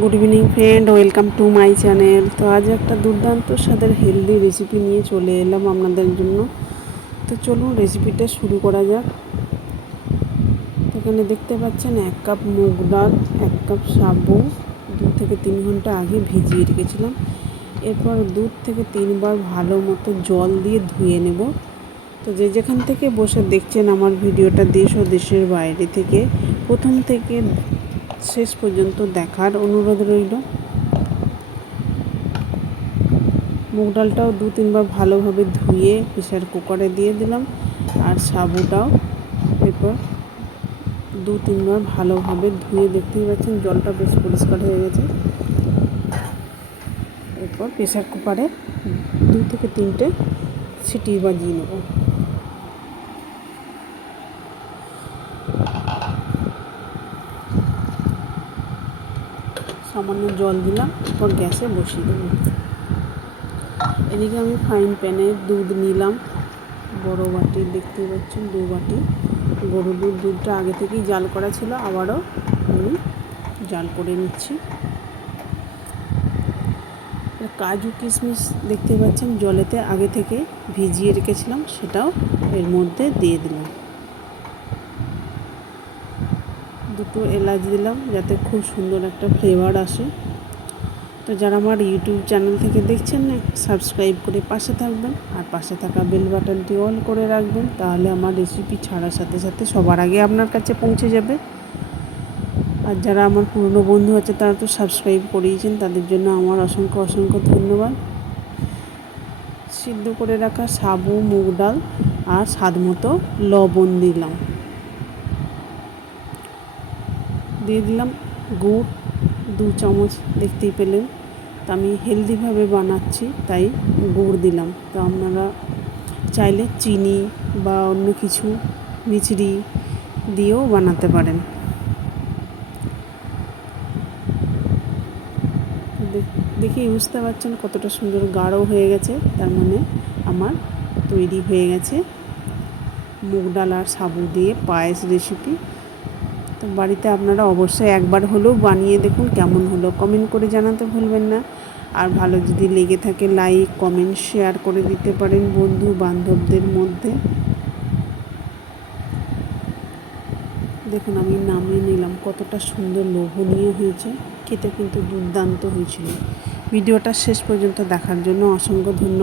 Good evening friend, welcome to my channel. তো আজ একটা দুর্দান্ত স্বাদের হেলদি রেসিপি নিয়ে চলে এলাম আপনাদের জন্য। তো চলুন রেসিপিটা শুরু করা যাক। এখানে দেখতে পাচ্ছেন 1 কাপ মুগ ডাল, 1 কাপ সাবু 2 থেকে 3 ঘন্টা আগে ভিজিয়ে রেখেছিলাম। এরপর 2 থেকে 3 বার ভালো মতো জল দিয়ে ধুয়ে নেব। তো যে যেখান থেকে বসে দেখছেন আমার ভিডিওটা, দেশ ও দেশের বাইরে থেকে, প্রথম থেকে শেষ পর্যন্ত দেখার অনুরোধ রইল। মুগ ডালটাও 2-3 বার ভালোভাবে ধুয়ে প্রেসার কুকারে দিয়ে দিলাম, আর সাবুটাও এরপর 2-3 বার ভালোভাবে ধুয়ে, দেখতেই পাচ্ছেন জলটা বেশ পরিষ্কার হয়ে গেছে। এরপর প্রেসার কুকারে 2 থেকে 3টে সিটি বাজিয়ে নেব। সামান্য জল দিলাম, এরপর গ্যাসে বসিয়ে দেবো। এদিকে আমি ফ্রাইং প্যানে দুধ নিলাম, বড় বাটি, দেখতেই পাচ্ছেন 2 বাটি গরুর দুধ। দুধটা আগে থেকেই জাল করা ছিল, আবারও আমি জাল করে নিচ্ছি। কাজু কিশমিশ দেখতে পাচ্ছেন জলেতে আগে থেকে ভিজিয়ে রেখেছিলাম, সেটাও এর মধ্যে দিয়ে দিলাম। 2টো এলাচ দিলাম যাতে খুব সুন্দর একটা ফ্লেভার আসে। তো যারা আমার ইউটিউব চ্যানেল থেকে দেখছেন না, সাবস্ক্রাইব করে পাশে থাকবেন, আর পাশে থাকা বেল বাটনটি অন করে রাখবেন, তাহলে আমার রেসিপি ছাড়ার সাথে সাথে সবার আগে আপনার কাছে পৌঁছে যাবে। আর যারা আমার পুরনো বন্ধু আছে তারা তো সাবস্ক্রাইব করেইছেন, তাদের জন্য আমার অসংখ্য অসংখ্য ধন্যবাদ। সিদ্ধ করে রাখা সাবু, মুগ ডাল আর স্বাদ মতো লবণ দিলাম। দিয়ে দিলাম গুড় 2 চামচ, দেখতেই পেলেন। তো আমি হেলদিভাবে বানাচ্ছি তাই গুড় দিলাম। তো আপনারা চাইলে চিনি বা অন্য কিছু মিছরি দিয়েও বানাতে পারেন। দেখেই বুঝতে পারছেন কতটা সুন্দর গাঢ় হয়ে গেছে, তার মানে আমার তৈরি হয়ে গেছে মুগ ডাল আর সাবু দিয়ে পায়েস রেসিপি। তো বাড়িতে আপনারা অবশ্যই একবার হলেও বানিয়ে দেখুন, কেমন হলো কমেন্ট করে জানাতে ভুলবেন না। আর ভালো যদি লেগে থাকে লাইক, কমেন্ট, শেয়ার করে দিতে পারেন বন্ধু বান্ধবদের মধ্যে। দেখুন আমি নামিয়ে নিলাম, কতটা সুন্দর লোভনীয় হয়েছে, খেতে কিন্তু দুর্দান্ত হয়েছিল। ভিডিওটা শেষ পর্যন্ত দেখার জন্য অসংখ্য ধন্যবাদ।